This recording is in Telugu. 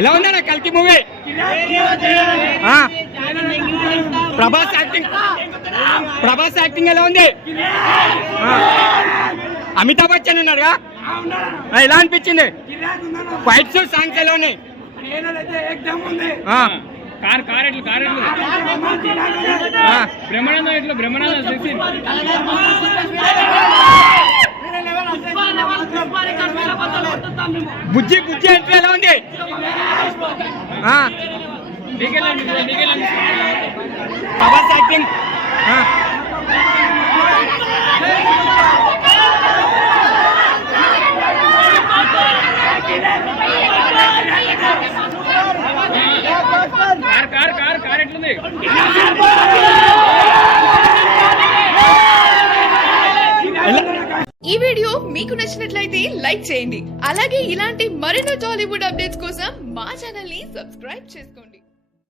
ఎలా ఉందన్న కల్కి మూవీ? ప్రభాస్ యాక్టింగ్ ఎలా ఉంది? అమితాబ్ బచ్చన్ ఉన్నారుగా, ఎలా అనిపించింది? ఫైట్స్ సాంగ్స్ ఎలా ఉన్నాయి? బుజ్జి బుజ్జి ఎంట్రీ ఎలా ఉంది? ప్రభాస్ యాక్టింగ్ ఈ వీడియో మీకు నచ్చినట్లయితే లైక్ చేయండి. అలాగే ఇలాంటి మరెన్నో టాలీవుడ్ అప్డేట్స్ కోసం మా ఛానల్ ని సబ్స్క్రైబ్ చేసుకోండి.